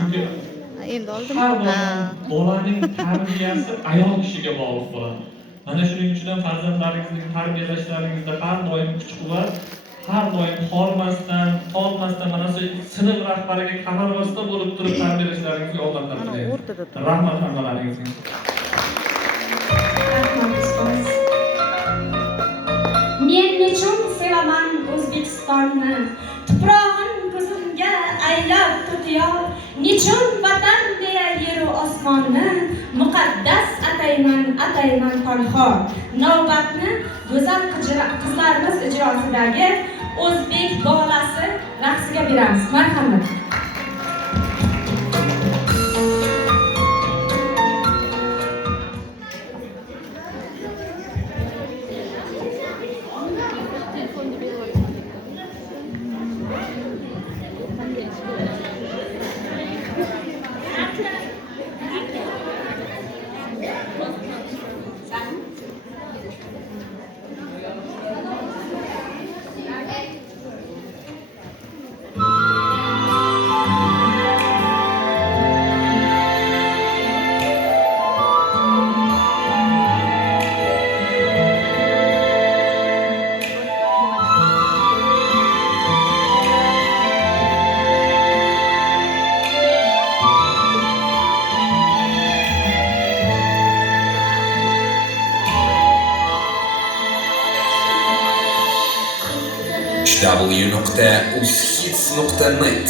Chunki Endi oldimi? har Ha. doim bolaning tarbiyasi ayol kishiga bog'liq bo'ladi. Mana shuning uchun ham farzandlaringizni tarbiyalashlaringizda har doim kuch-quvvat, har doim qolmasdan mana shu sinf rahbariga qamalmasdan bo'lib turib tarbiyalashlaringizga odatlar Mana tilayman. o'rtada turibdi. Rahmat hammalaringizga. Rahmat ustoz. Men nechun sevaman O'zbekistonni, tuprog'in ko'zimga aylab to'tiyor, nechun vatan deya yeru osmonni, muqaddas atayman tanho. Navbatni go'zal qizlarimiz ijrosidagi o'zbek bolasi raqsiga beramiz. Marhamat. www.ushits.net